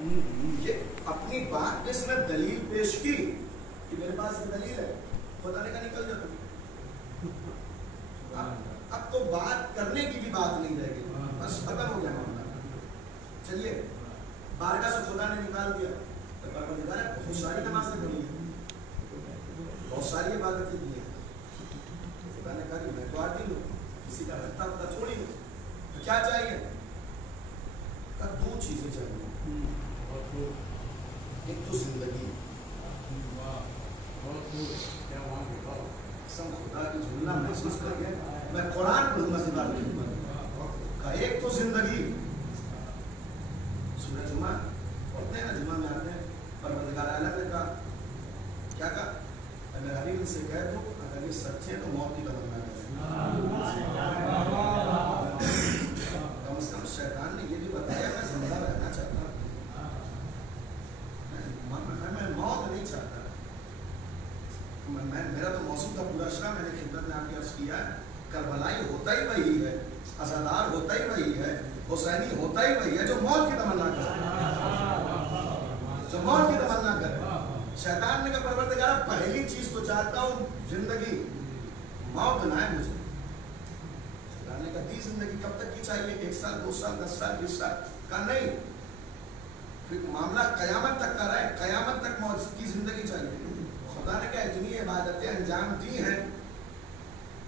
یہ اپنی بات پہ اس نے دلیل پیش کی کہ میرے پاس یہ دلیل ہے، خدا نے کہا نکل جاتا. اب تو بات کرنے کی بھی بات نہیں رہ گئی، بس ختم ہو گیا معاملہ. چلیے بارگاہ سے خدا نے نکال دیا تو پروردگار نے بہت ساری نمازیں پڑھی ہیں، بہت ساری عبادتیں کی ہیں. خدا نے کہا کہ میں تو عادل ہوں، کسی کا رہتا ہوتا تھوڑی ہوں، تو کیا چاہیے؟ کہا دو چیزیں چاہیے. ایک تو زندگی، قسم خدا کی جملہ محسوس کر کے میں قرآن پڑھوں گا سیدھا لکھوں گا. کہا ایک تو زندگی. سورہ جمعہ پڑھتے ہیں نا، جمعہ میں آتے ہیں، پروردگار اعلیٰ نے کہا کیا کہا؟ میرے حبیب ان سے کہہ دو اگر یہ سچے تو موت کی تمنا کریں. کم از کم شیطان نے یہ بھی بتایا میں زندہ رہنا چاہتا ہوں، میں موت نہیں چاہتا. میرا تو موسم کا پورا اشرا میں نے خدمت میں آپ کی عرض کیا ہے، کربلائی ہوتا ہی وہی ہے، عزادار ہوتا ہی وہی ہے، حسینی ہوتا ہی وہی ہے جو موت کی تمنا کرے، جو موت کی تمنا کرے. شیطان نے کہا پروردگار پہلی چیز تو چاہتا ہوں زندگی، موت نہ ہے مجھے. خدا نے کہا دی زندگی کب تک کی چاہیے؟ 1 سال 2 سال 10 سال 20 سال کا نہیں، پھر معاملہ قیامت تک کا رہا ہے، قیامت تک موت کی زندگی چاہیے. خدا نے کہا اتنی عبادتیں انجام دی ہیں،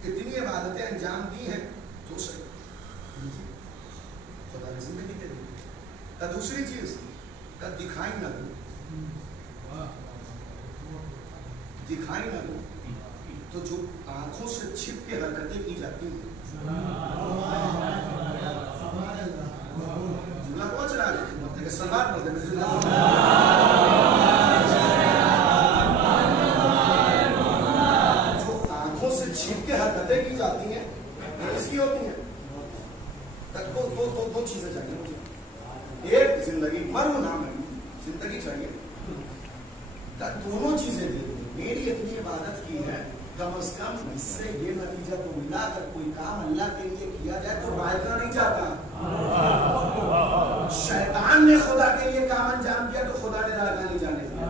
اتنی عبادتیں انجام دی ہیں جو خدا نے زندگی دے دی. دوسری چیز کا دکھائی نہ دوں، دکھائی نہ دوں تو جو آنکھوں سے چھپ کے حرکتیں کی جاتی ہیں. جملہ پہنچ رہا ہے کہ سلوات پڑھتے ہیں. جو آنکھوں سے چھپ کے حرکتیں کی جاتی ہیں کس کی ہوتی ہیں؟ دو چیزیں چاہیے مجھے. ایک زندگی، مرو نہ مرو، زندگی چاہیے. دونوں چیزیں دے دو. میری اتنی عبادت کی ہے، کم از کم اس سے یہ نتیجہ تو ملا اگر کوئی کام اللہ کے لیے کیا جائے تو رائگاں نہیں جاتا. شیطان نے خدا کے لیے کام انجام دیا تو خدا نے رائگاں نہیں جانے دیا.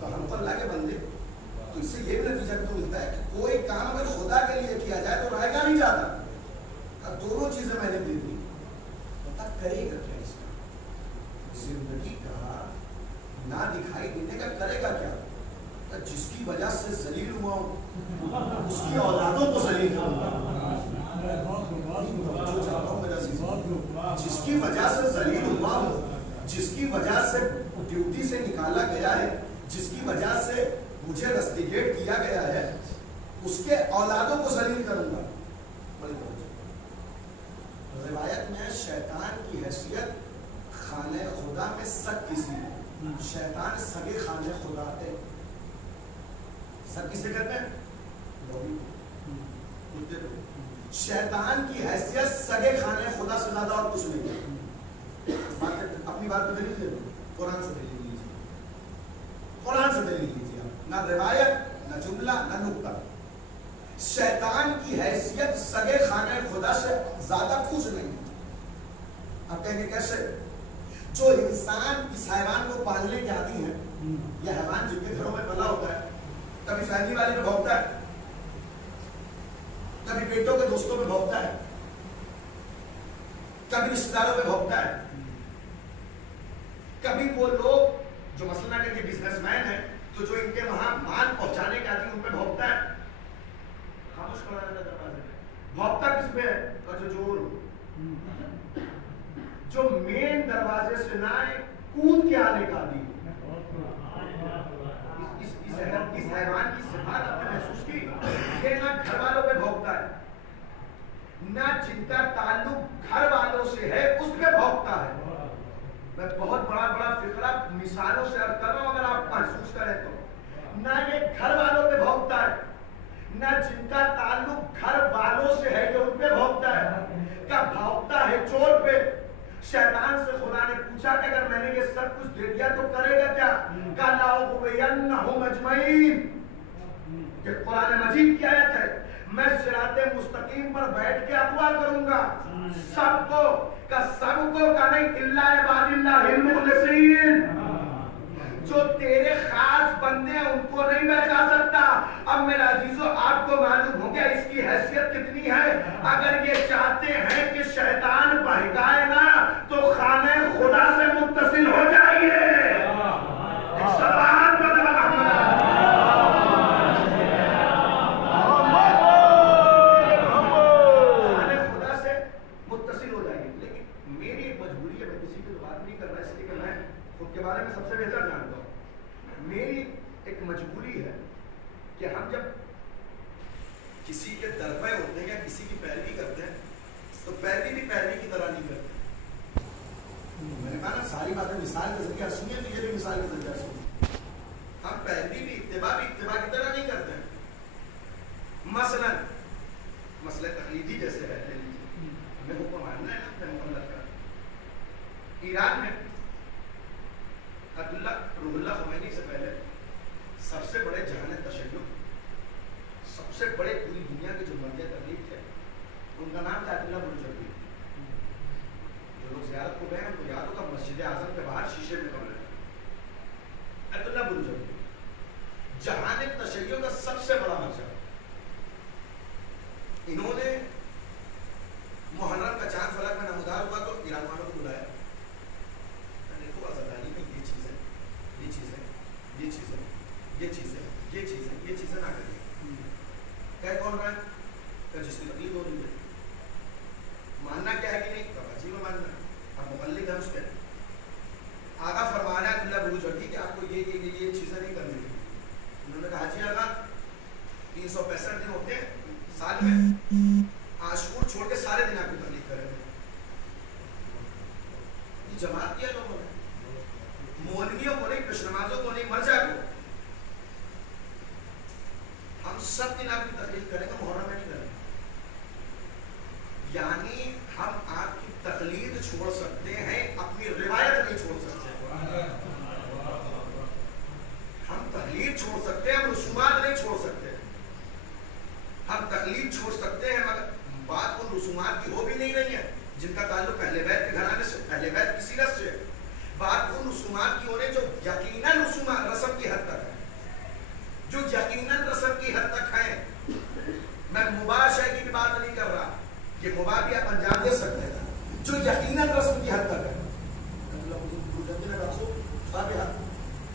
تو ہم کو اللہ کے بندے، تو اس سے یہ بھی نتیجہ تو ملتا ہے کہ کوئی کام اگر خدا کے لیے کیا جائے تو رائگاں نہیں جاتا. اب دونوں چیزیں میں نے دے دی. پتا کرے گا کیا اس کا؟ زندگی کا نہ دکھائی دینے کا کرے گا کیا؟ جس کی وجہ سے ذلیل ہوا ہوں اس کی اولادوں کو ذلیل کروں گا. جس کی وجہ سے ذلیل ہوا ہوں، جس کی وجہ سے ڈیوٹی سے نکالا گیا ہے، جس کی وجہ سے مجھے رسٹیگیٹ کیا گیا ہے، اس کے اولادوں کو ذلیل کروں گا. روایت میں شیطان کی حیثیت خانہ خدا میں سب کسی ہے. شیطان سگے خانہ خدا ہے. سب کسے کہتے ہیں؟ شیطان کی حیثیت سگے خانے خدا سے زیادہ اور کچھ نہیں ہے. اپنی بات پہ دلیل دے دو، قرآن سے دلیل لیجیے، قرآن سے دلیل لیجیے. نہ روایت، نہ جملہ، نہ نقطہ. شیطان کی حیثیت سگے خانے خدا سے زیادہ کچھ نہیں. آپ کہیں گے کیسے؟ جو انسان اس حیوان کو پالنے کے عادی ہیں، یہ حیوان جن کے گھروں میں پلا ہوتا ہے، کبھی فیملی والے پہ بھونکتا ہے، کبھی بیٹوں کے دوستوں پہ بھونکتا ہے، کبھی رشتہ داروں پہ بھونکتا ہے، کبھی وہ لوگ جو مثلاً کہ بزنس مین ہیں تو جو ان کے وہاں مال پہنچانے کے آتی ان پہ بھونکتا ہے. خاموش کرا دیتا دروازے پہ. بھونکتا کس پہ ہے؟ جو جو مین دروازے سے نہ آئے کود کے آنے کا عادی. اس حیوان کی صفات آپ نے محسوس کی کہ نہ گھر والوں پہ بھونکتا ہے، نہ جن کا تعلق گھر والوں سے ہے اس پہ بھونکتا ہے. میں بہت بڑا فقرہ مثالوں سے عرض کر رہا ہوں اگر آپ محسوس کریں تو. نہ یہ گھر والوں پہ بھونکتا ہے، نہ جن کا تعلق گھر والوں سے ہے جو ان پہ بھونکتا ہے. کیا بھونکتا ہے چور پہ. شیطان سے خدا نے پوچھا کہ اگر میں نے یہ سب کچھ دے دیا تو کرے گا کیا؟ کہا لَأُغْوِيَنَّهُمْ أَجْمَعِينَ. یہ قرآن مجید کی آیت ہے. میں صراط مستقیم پر بیٹھ کے اغوا کروں گا سب کو. کا سب کو کا نہیں، الا عباد اللہ المخلصین. کے بارے میں سب سے بہتر جانتا ہوں. میری ایک مجبوری ہے کہ ہم جب کسی کے درپے ہوتے ہیں یا کسی کی پیروی کرتے ہیں تو پیروی بھی پیروی کی طرح نہیں کرتے. میں نے کہا نا ساری باتیں مثال کے ذریعے سنیے تو یہ بھی مثال کے ذریعے سنیے. ہم پیروی بھی اتباع کی طرح نہیں کرتے ہیں. مثلا مسئلہ تقلیدی جیسے ہے لے لیجیے, ہمیں حکم ماننا ہے نا اپنے مقلد کا. ایران میں روح اللہ خمینی سے پہلے سب سے بڑے جہان تشیع, سب سے بڑے پوری دنیا کے جو مرجع تقلید تھے ان کا نام تھا آیت اللہ بروجردی. جو لوگ زیارت کو گئے ہیں ان کو یاد ہوگا مسجد اعظم کے باہر شیشے میں قبر ہے آیت اللہ بروجردی, جہان تشیع کا سب سے بڑا مرجع. انہوں نے محرم کا چاند فلک میں نمودار ہوا تو ایران والوں کو بلایا, دیکھو آزاداری میں یہ چیزیں یہ چیزیں یہ چیزیں یہ چیزیں یہ چیزیں یہ چیزیں نہ کریے. کہہ کون رہا ہے؟ کہ جس کی تکلیف ہو رہی ہے. ماننا کیا ہے کہ نہیں؟ کبھی میں ماننا ہے. اب مقلد ہے اس پہ آگا فرمانا ہے اللہ بروجردی کہ آپ کو یہ چیزیں نہیں کرنی تھی. انہوں نے کہا جی آگا 365 دن ہوتے ہیں سال میں, عاشور چھوڑ کے سارے دن آپ کی تکلیف کریں گے. یہ جماعت کیا لوگوں نے, مولویوں کو نہیں, پیش نمازوں کو نہیں, مرجع کو. ہم سب دن آپ کی تکلیف کریں گے, محرم میں نہیں کریں گے. یعنی ہم آپ کی تقلید چھوڑ سکتے ہیں, اپنی روایت نہیں چھوڑ سکتے. ہم تقلید چھوڑ سکتے ہیں, ہم رسومات نہیں چھوڑ سکتے. ہم تقلید چھوڑ سکتے ہیں مگر بات ان رسومات کی ہو بھی نہیں رہی ہے جن کا تعلق اہل بیت کے گھرانے سے, اہل بیت کی سیرت سے. بات ان رسومات کی ہو رہی جو یقیناً رسومات رسم کی حد تک ہے, جو یقیناً رسم کی حد تک ہے. میں مباح شے کی بھی بات نہیں کر رہا, یہ مباح بھی آپ انجام دے سکتے ہیں جو یقیناً رسم کی حد تک ہے.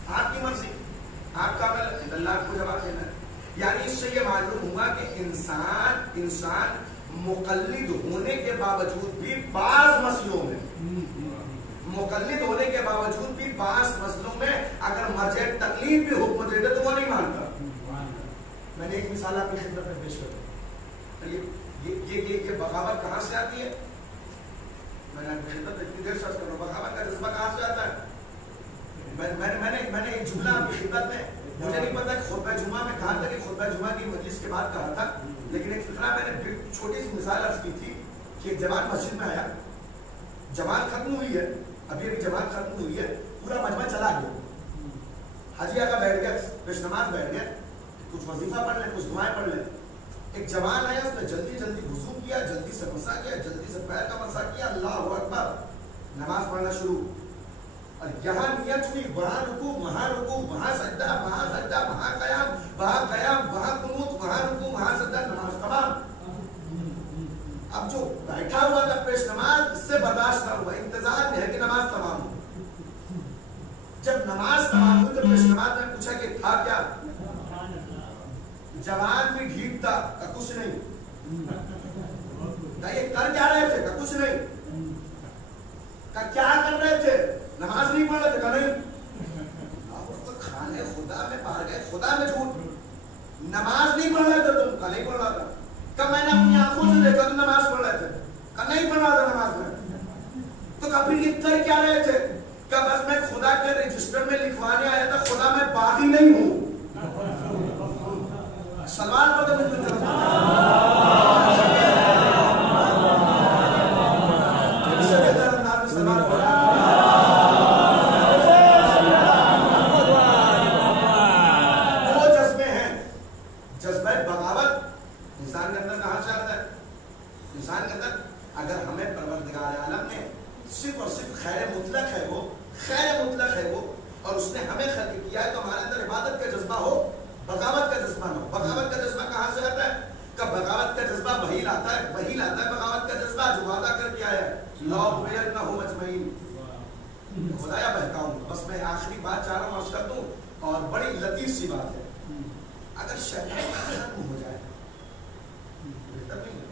آپ کی مرضی, آپ کا عمل, اللہ کو جواب دینا ہے. یعنی اس سے یہ معلوم ہوا کہ انسان مقلد ہونے کے باوجود بھی بعض مسئلوں میں اگر مرجع تقلید بھی حکم دے دے تو وہ نہیں مانتا. میں نے ایک مثال آپ کی خدمت میں پیش کر یہ بغاوت کہاں سے آتی ہے؟ میں نے آپ کی خدمت اتنی دیر سرچ کر رہا ہوں, بغاوت کا جذبہ کہاں سے آتا ہے؟ میں نے ایک جملہ آپ کی خدمت میں, مجھے نہیں پتا کہ خطبہ جمعہ میں کہا تھا کہ خطبہ جمعہ کی مجلس کے بعد کہا تھا, لیکن ایک فکرہ میں نے چھوٹی سی مثال عرض کی تھی کہ ایک جماعت مسجد میں آیا, جماعت ختم ہوئی ہے, ابھی جماعت ختم ہوئی ہے, پورا مجمع چلا گیا. حاجی آقا بیٹھ گیا, پیش نماز بیٹھ گیا, کچھ وظیفہ پڑھ لیں, کچھ دعائیں پڑھ لیں. ایک جوان آیا, اس نے جلدی جلدی وضو کیا, جلدی سے مسا کیا, جلدی سے پیر کا مسا کیا, اللہ اکبر, نماز پڑھنا شروع. اور یہاں نیت ہوئی, وہاں رکوع, وہاں سجدہ, وہاں قیام, وہاں قنوت, وہاں رکوع, وہاں سجدہ, نماز تمام. اب جو بیٹھا ہوا تھا پیش نماز, اس سے برداشت نہ ہوا, انتظار میں ہے کہ نماز تمام ہو. جب نماز تمام ہوئی تو پیش نماز میں پوچھا کہ تھا کیا؟ جوان بھی ڈھیک تھا, کچھ نہیں. یہ کر کیا رہے تھے؟ کچھ نہیں. کیا کر رہے تھے؟ نماز نہیں پڑھ رہے تھے. نہیں, کھانے خدا میں باہر گئے, خدا میں جھوٹ, نماز نہیں پڑھ رہے تھے تم. کا نہیں پڑھ رہا تھا. کب میں نے اپنی آنکھوں سے دیکھا تم نماز پڑھ رہے تھے. کا نہیں پڑھ رہا تھا نماز میں. تو کبھی یہ کر کیا رہے تھے؟ کہ بس میں خدا کے رجسٹر میں لکھوانے آیا تھا, خدا میں باغی نہیں ہوں. سلمان کو تو خدایا بہکاؤں. بس میں آخری بات چاہ رہا ہوں عرض کر دوں, اور بڑی لطیف سی بات ہے. اگر شیطان ختم ہو جائے بہتر نہیں ہے.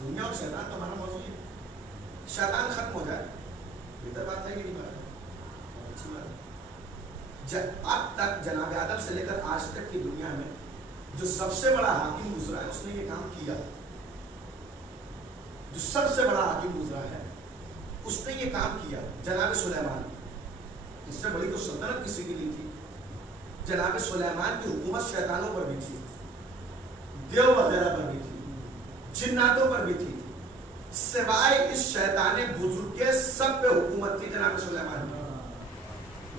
دنیا اور شیطان تو ہمارا موضوع ہے. شیطان ختم ہو جائے بہتر بات ہے کہ نہیں بات ہے؟ اچھی بات ہے. اب تک جناب آدم سے لے کر آج تک کی دنیا میں جو سب سے بڑا حاکم گزرا ہے اس نے یہ کام کیا. جو سب سے بڑا حاکم گزرا ہے اس نے یہ کام کیا. جناب سلیمان، اس سے بڑی تو سلطنت کسی کی نہیں تھی. جناب سلیمان کی حکومت شیطانوں پر بھی تھی، دیو وغیرہ پر بھی تھی، جناتوں پر بھی تھی. سوائے اس شیطان بزرگ کے سب پہ حکومت تھی جناب سلیمان کی.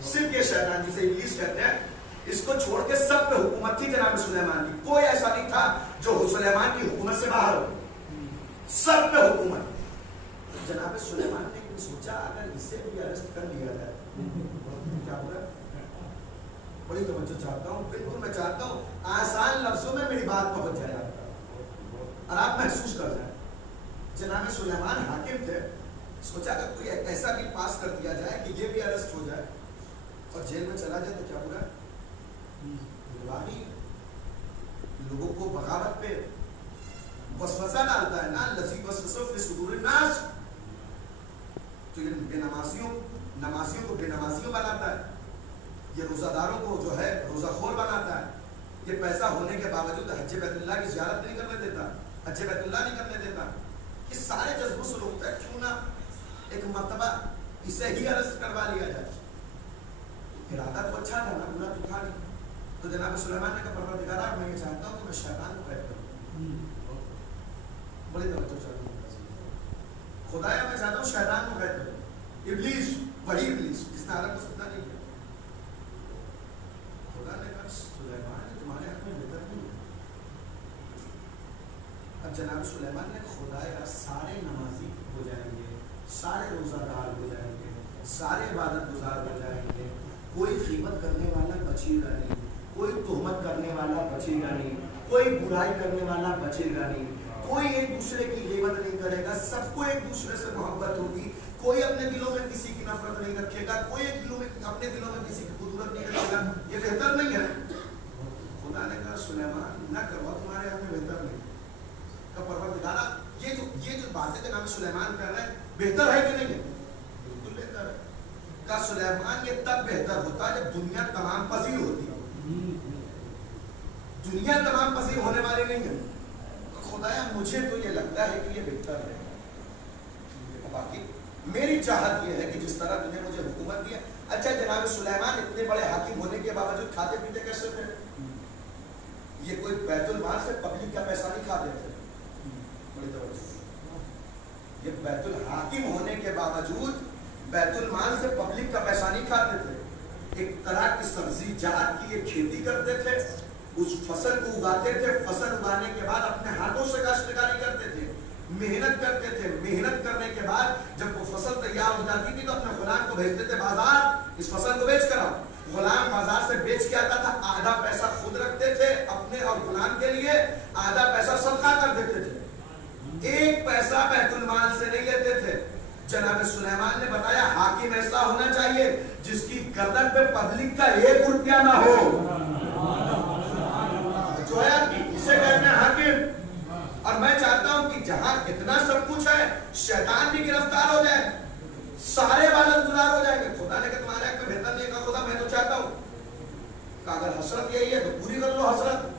صرف یہ شیطان جسے ابلیس کہتے ہیں اس کو چھوڑ کے سب پہ حکومت تھی جناب سلیمان کی. کوئی ایسا نہیں تھا جو سلیمان کی حکومت سے باہر ہو، سب پہ حکومت. جناب سلیمان نے سوچا اگر اسے بھی ارسٹ کر لیا جائے کیا ہوگا. بڑی توجہ چاہتا ہوں، بالکل میں چاہتا ہوں آسان لفظوں میں میری بات پہنچ جائے اور آپ محسوس کر جائیں. جناب سلیمان حاکم تھے، سوچا کہ کوئی ایسا بھی پاس کر دیا جائے کہ یہ بھی ارسٹ ہو جائے اور جیل میں چلا جائے تو کیا ہوگا. لوگوں کو بغاوت پہ وسوسہ ڈالتا ہے نا، لذیذ وسوسہ فی صدور الناس. تو یہ نمازیوں کو بے نمازیوں بناتا ہے، یہ روزہ داروں کو جو ہے روزہ خور بناتا ہے. یہ پیسہ ہونے کے باوجود حج بیت اللہ کی زیارت نہیں کرنے دیتا، حج بیت اللہ نہیں کرنے دیتا. یہ سارے جذبوں سے روکتا ہے. کیوں نہ ایک مرتبہ اسے ہی ارسٹ کروا لیا جائے. ارادہ تو اچھا تھا نا، برا تو تھا نہیں. تو جناب سلیمان نے کہا پروردگارا میں یہ چاہتا ہوں کہ میں شیطان کو قید کروں. بڑی توجہ چاہتا ہوں خدایا، میں چاہتا ہوں شیطان کو قید کروں. ابلیس، وہی ابلیس جس نے عالم کو سجدہ نہیں کیا. خدا نے کہا سلیمان تمہارے حق میں بہتر نہیں ہے. اب جناب سلیمان نے خدایا سارے نمازی ہو جائیں گے، سارے روزہ دار ہو جائیں گے، سارے عبادت گزار ہو جائیں گے، کوئی غیبت کرنے والا بچے گا نہیں، کوئی تہمت کرنے والا بچے گا نہیں، کوئی برائی کرنے والا بچے گا نہیں، کوئی ایک دوسرے کی غیبت نہیں کرے گا، سب کو ایک دوسرے سے محبت ہوگی. کوئی اپنے دلوں میں کسی کی نفرت نہیں رکھے گا، کوئی اپنے دلوں میں کسی کی قدرت نہیں رکھے گا. یہ بہتر نہیں ہے. خدا نے کہا سلیمان نہ کرو، تمہارے حق میں بہتر نہیں. کہ پروردگارا یہ جو باتیں جناب سلیمان کر رہے ہیں بہتر ہے کہ نہیں ہے؟ بالکل بہتر ہے. کہ سلیمان یہ تب بہتر ہوتا جب دنیا تمام پذیر ہوتی. دنیا تمام پذیر ہونے والی نہیں ہے. خدایا مجھے تو یہ لگتا ہے کہ یہ بہتر ہے. باقی میری چاہت یہ ہے کہ جس طرح تم نے مجھے حکومت دی ہے. اچھا جناب سلیمان اتنے بڑے حاکم ہونے کے باوجود کھاتے پیتے کیسے تھے؟ یہ کوئی بیت المال سے پبلک کا پیسہ نہیں کھاتے تھے. بڑی توجہ. یہ بیت الحاکم ہونے کے باوجود بیت المال سے پبلک کا پیسہ نہیں کھاتے تھے. ایک طرح کی سبزی جات کی ایک کھیتی کرتے تھے، اس فصل کو اگاتے تھے، فصل اگانے کے بعد اپنے ہاتھوں سے کاشتکاری کرتے تھے، محنت کرتے تھے. محنت کرنے کے بعد جب وہ فصل تیار ہو جاتی تھی تو اپنے غلام کو بھیجتے تھے بازار، اس فصل کو بیچ کر آؤ. غلام بازار سے بیچ کے آتا تھا، آدھا پیسہ خود رکھتے تھے اپنے اور غلام کے لیے، آدھا پیسہ صدقہ کر دیتے تھے. ایک پیسہ بیت المال سے نہیں لیتے تھے. جناب سلیمان نے بتایا حاکم ایسا ہونا چاہیے جس کی گردن پہ پبلک کا 1 روپیہ نہ ہو. جو ہے اسے کہتے ہیں حاکم. اور میں چاہتا ہوں کہ جہاں اتنا سب کچھ ہے شیطان بھی گرفتار ہو جائے، سارے عبادت گزار ہو جائیں گے. خدا نے کہا تمہارے حق میں بہتر نہیں کہا. خدا میں تو چاہتا ہوں کہ اگر حسرت یہی ہے تو پوری کر لو حسرت.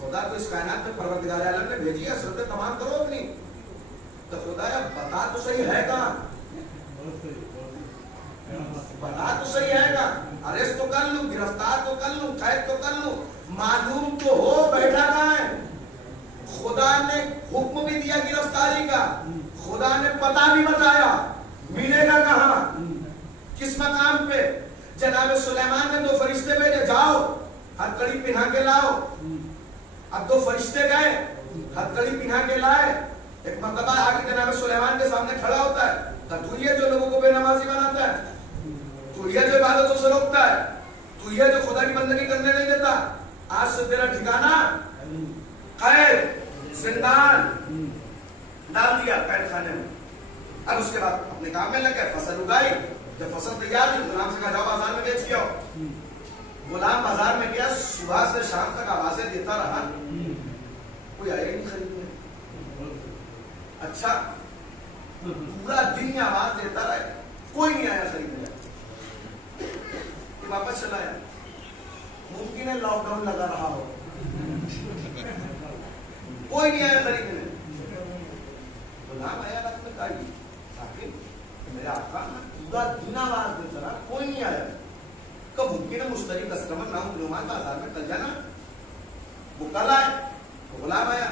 خدا تو اس کائنات میں پروردگار عالم نے بھیجی ہے، حسرتیں تمام کرو اپنی. تو خدایا بتا تو صحیح ہے گا، بتا تو صحیح ہے گا. ارسٹ تو کر لوں، گرفتار تو کر لوں، قید تو کر لوں، معلوم تو ہو بیٹھا کہاں ہے. خدا نے حکم بھی دیا گرفتاری کا، خدا نے پتہ بھی بتایا، ملے گا کہاں، کس مقام پہ. جناب سلیمان نے 2 فرشتے بھیجے، جاؤ ہتھکڑی پہنا کے لاؤ. اب 2 فرشتے گئے، ہتھکڑی پہنا کے لائے. ایک مرتبہ آگے جناب سلیمان کے سامنے کھڑا ہوتا ہے. تو یہ جو لوگوں کو بے نمازی بناتا ہے، تو یہ جو عبادتوں سے روکتا ہے، تو یہ جو خدا کی بندگی کرنے نہیں دیتا، آج سے تیرا ٹھکانہ قید، زندان ڈال دیا، قید خانے میں. اب اس کے بعد اپنے کام میں لگے، فصل اگائی. جب فصل تیار ہوئی غلام سے کہا جاؤ بازار میں بیچ کے آؤ. غلام بازار میں گیا، صبح سے شام تک آوازیں دیتا رہا، کوئی آیا ہی نہیں خریدنے. اچھا پورا دن آواز دیتا رہا، کوئی نہیں آیا خریدنے. واپس چلا آیا. ممکن ہے لاک ڈاؤن لگا رہا ہو, کوئی نہیں آیا خریدنے. غلام آیا رات میں کہا میرے آقا پورا دن آواز دیتا رہا, کوئی نہیں آیا. کب ممکن ہے مشتری کسٹمر نہ ہو نعمان بازار میں کل جانا, وہ کل آئے تو غلام آیا.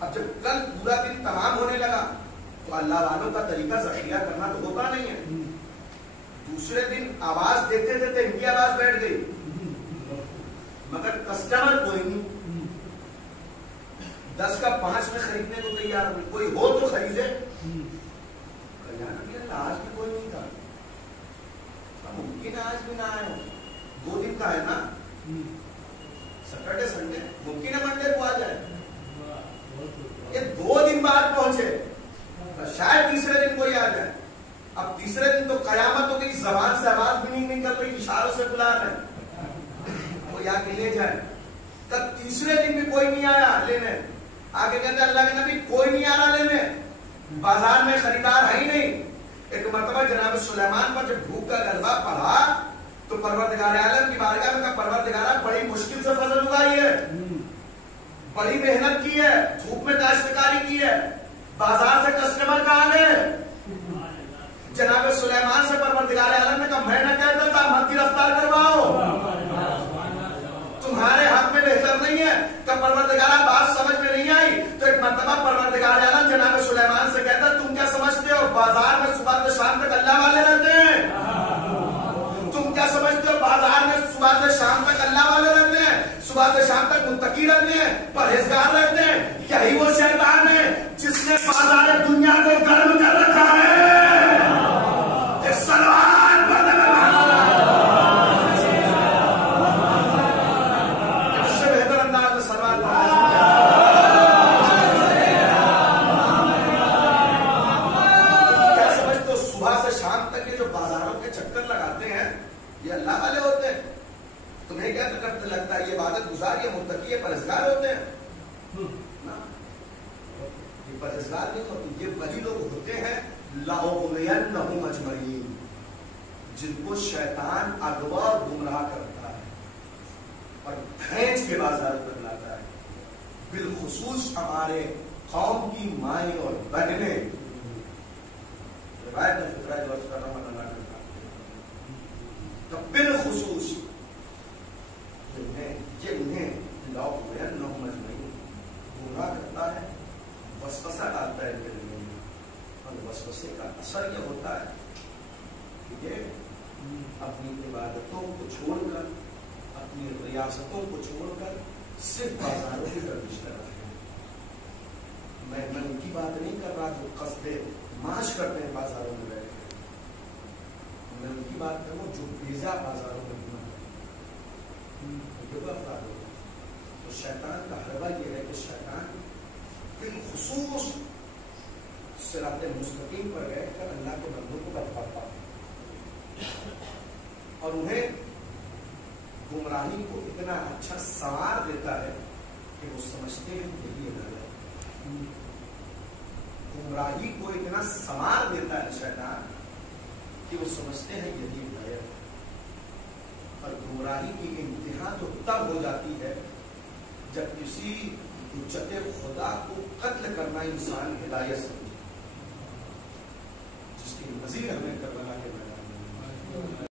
اب جب کل پورا دن تمام ہونے لگا تو اللہ والوں کا طریقہ ذخیرہ کرنا تو ہوتا نہیں ہے. دوسرے دن آواز دیتے دیتے ان کی آواز بیٹھ گئی مگر کسٹمر کوئی نہیں. 10 کا 5 میں خریدنے کو تیار نہیں, کوئی ہو تو خریدے. آج بھی کوئی نہیں تھا, ممکن ہے آج بھی نہ آئے ہو. 2 دن کا ہے نا, سیٹرڈے سنڈے, ممکن ہے منڈے کو آ جائے. یہ 2 دن بعد پہنچے, شاید تیسرے دن کوئی آ جائے. اب تیسرے دن تو قیامت ہو گئی, زبان سے آواز بھی نہیں نکل رہی, اشاروں سے بلا رہے وہ یا کے لے جائے. تب تیسرے دن بھی کوئی نہیں آیا لینے. آگے کہتے اللہ کے نبی کوئی نہیں آ رہا لینے, بازار میں خریدار ہے ہی نہیں. ایک مرتبہ جناب سلیمان پر جب بھوک کا غلبہ پڑا تو پروردگار عالم کی بارگاہ میں کہا پروردگارہ بڑی مشکل سے فصل اگائی ہے, بڑی محنت کی ہے, دھوپ میں کاشتکاری کی ہے, بازار سے کسٹمر کہاں گئے. جناب سلیمان سے پروردگار عالم نے کہا میں نہ کہتا تھا مت گرفتار کرواؤ, تمہارے ہاتھ میں بہتر نہیں ہے. کہ پروردگارہ بات سمجھ میں نہیں آئی تو ایک مرتبہ پروردگار عالم جناب سلیمان سے کہتا تم کیا سمجھتے ہو بازار میں صبح سے شام تک اللہ والے رہتے ہیں. تم کیا سمجھتے ہو بازار میں صبح سے شام تک اللہ والے رہتے ہیں, صبح سے شام تک متقی رہتے ہیں, پرہیزگار رہتے ہیں. یہی وہ شیطان ہے جس نے بازار دنیا کو گرم کر رکھا ہے. سلوات پڑھنے میں اس سے بہتر انداز میں سلوات کیا سمجھتے ہو صبح سے شام تک یہ جو بازاروں کے چکر لگاتے ہیں یہ اللہ والے ہوتے ہیں. تمہیں کیا کرتے لگتا ہے یہ عبادت گزار, یہ متقی, یہ پرہیزگار ہوتے ہیں. یہ پرہیزگار نہیں ہوتے, یہ وہی لوگ ہوتے ہیں لَأُغْوِيَنَّهُمْ أَجْمَعِينَ جن کو شیطان اغوا اور گمراہ کرتا ہے اور کھینچ کے بازار پر لاتا ہے. بالخصوص ہمارے قوم کی مائیں اور بہنیں, روایت میں فکرہ جو کر رہا ہوں تو بالخصوص یہ انہیں لَأُغْوِيَنَّهُمْ أَجْمَعِينَ گمراہ کرتا ہے, وسوسہ ڈالتا ہے ان کے دل میں. اور وسوسے کا اثر یہ ہوتا ہے کہ یہ اپنی عبادتوں کو چھوڑ کر, اپنی ریاستوں کو چھوڑ کر صرف بازاروں کی گردش کر رہے ہیں. میں ان کی بات نہیں کر رہا جو قصد معاش کرتے ہیں بازاروں میں بیٹھ کے, میں ان کی بات کروں جو بیزا بازاروں میں افراد ہوتے ہیں. تو شیطان کا حربہ یہ ہے کہ شیطان بالخصوص صراط مستقیم پر بیٹھ کر اللہ کے بندوں کو بتاتا اور انہیں گمراہی کو اتنا اچھا سوار دیتا ہے کہ وہ سمجھتے ہیں یہی اللہ ہے. گمراہی کو اتنا سوار دیتا ہے شیطان کہ وہ سمجھتے ہیں یہی اللہ ہے. اور گمراہی کی انتہا تو تب ہو جاتی ہے جب کسی حجت خدا کو قتل کرنا انسان ہدایت سمجھے, جس کی نظیر ہمیں